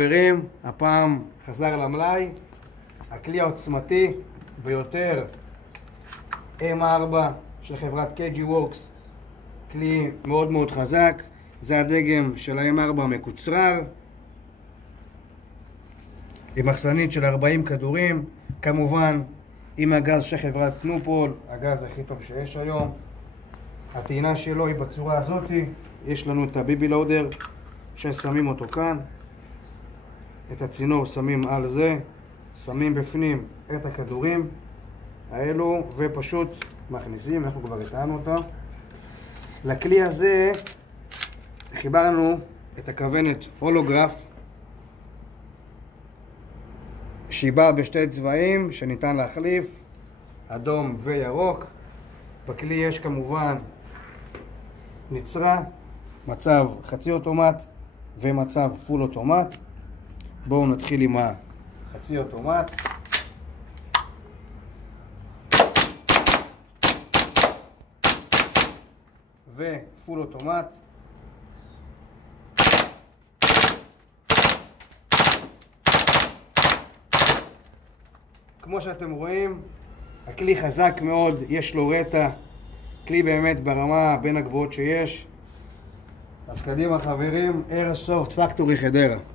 חברים, הפעם חזר למלאי, הכלי העוצמתי ביותר M4 של חברת KG Works, כלי מאוד מאוד חזק. זה הדגם של ה-M4 מקוצרר עם מחסנית של 40 כדורים, כמובן עם הגז של חברת תנופול, הגז הכי טוב שיש היום. הטעינה שלו היא בצורה הזאת, יש לנו את הביבי לואודר ששמים אותו כאן, את הצינור שמים על זה, שמים בפנים את הכדורים האלו ופשוט מכניסים. אנחנו כבר הטענו אותה. לכלי הזה חיברנו את הכוונת הולוגרף שהיא באה בשתי צבעים שניתן להחליף, אדום וירוק. בכלי יש כמובן נצרה, מצב חצי אוטומט ומצב פול אוטומט. בואו נתחיל עם החצי אוטומט. ופול אוטומט. כמו שאתם רואים, הכלי חזק מאוד, יש לו רטה, כלי באמת ברמה בין הגבוהות שיש. אז קדימה חברים, איירסופט פקטורי חדרה.